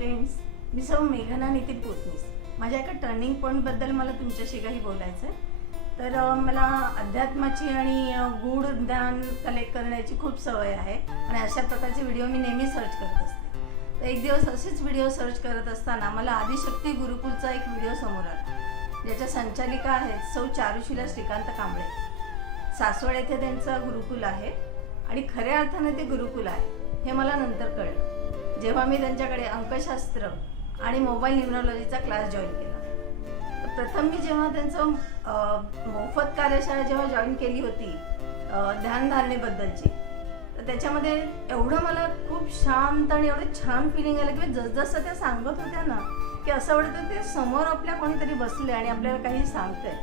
Friends, मी सौ मेघना नितीन पोतनीस. माझ्या एका टर्निंग पॉईंटबद्दल मला तुमच्याशी काही बोलायचं आहे. तर मला अध्यात्माची आणि गूढ ज्ञान कलेक्ट करण्याची खूप सवय आहे आणि अशा प्रकारचे व्हिडिओ मी नेहमी सर्च करत असते. तर एक दिवस असेच व्हिडिओ सर्च करत असताना मला आदिशक्ती गुरुकुलचा एक व्हिडिओ समोर आला, ज्याच्या संचालिका आहेत सौ चारुशीला श्रीकांत कांबळे. सासवड येथे त्यांचं गुरुकुल आहे आणि खऱ्या अर्थाने ते गुरुकुल आहे हे मला नंतर कळलं, जेव्हा मी त्यांच्याकडे अंकशास्त्र आणि मोबाईल न्यूमरॉलॉजीचा क्लास जॉईन केला. तर प्रथम मी जेव्हा त्यांचं मोफत कार्यशाळा जेव्हा जॉईन केली होती ध्यानधारणेबद्दलची, तर त्याच्यामध्ये एवढं मला खूप शांत आणि एवढं छान फिलिंग आलं की जसं त्या सांगत होत्या ना, की असं वाटतं ते समोर आपल्या कोणीतरी बसले आणि आपल्याला काही सांगतंय.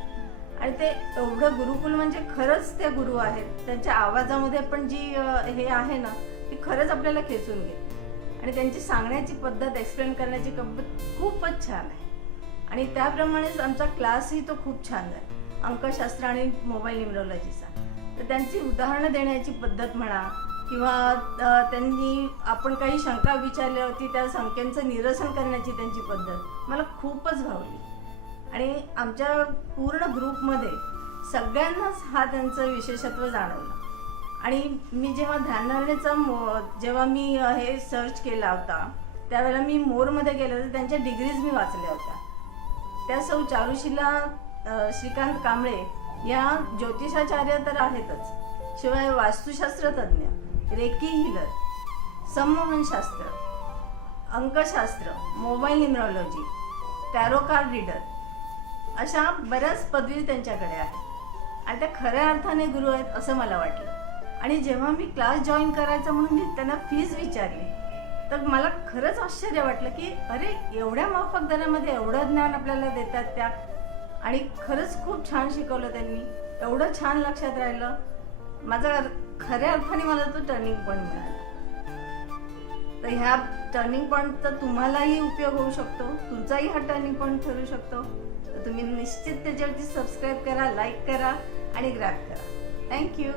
आणि ते एवढं गुरुकुल म्हणजे खरंच ते गुरु आहेत. त्यांच्या आवाजामध्ये पण जी हे आहे ना, ती खरंच आपल्याला खेचून घेते आणि त्यांची सांगण्याची पद्धत, एक्सप्लेन करण्याची पद्धत खूपच छान आहे. आणि त्याप्रमाणेच आमचा क्लासही तो खूप छान आहे, अंकशास्त्र आणि मोबाईल न्यूमरॉलॉजीचा. तर त्यांची उदाहरणं देण्याची पद्धत म्हणा किंवा त्यांनी आपण काही शंका विचारली होती त्या शंकेचं निरसन करण्याची त्यांची पद्धत मला खूपच भावली. आणि आमच्या पूर्ण ग्रुपमध्ये सगळ्यांनाच हा त्यांचं विशेषत्व जाणवलं. आणि मी जेव्हा ध्यानधारणेचा जेव्हा मी हे सर्च केला होता, त्यावेळेला मी मोरमध्ये गेले तर त्यांच्या डिग्रीज मी वाचल्या होत्या. त्या सौ चारुशीला श्रीकांत कांबळे या ज्योतिषाचार्य तर आहेतच, शिवाय वास्तुशास्त्र तज्ज्ञ, रेकी हिलर, संमोहनशास्त्र, अंकशास्त्र, mobile numerology, tarot card reader अशा बऱ्याच पदवी त्यांच्याकडे आहेत आणि त्या खऱ्या अर्थाने गुरु आहेत असं मला वाटलं. आणि जेव्हा मी क्लास जॉईन करायचं म्हणून मी त्यांना फीज विचारली, तर मला खरंच आश्चर्य वाटलं की अरे, एवढ्या माफक दरामध्ये एवढं ज्ञान आपल्याला देतात त्या. आणि खरंच खूप छान शिकवलं त्यांनी, एवढं छान लक्षात राहिलं. माझा खऱ्या अर्थाने मला तो टर्निंग पॉईंट मिळाला. तर ह्या टर्निंग पॉईंटचा तुम्हालाही उपयोग होऊ शकतो, तुमचाही हा टर्निंग पॉईंट ठरू शकतो. तर तुम्ही निश्चित त्याच्यावरती सबस्क्राईब करा, लाईक करा आणि ग्रॅब करा. थँक्यू.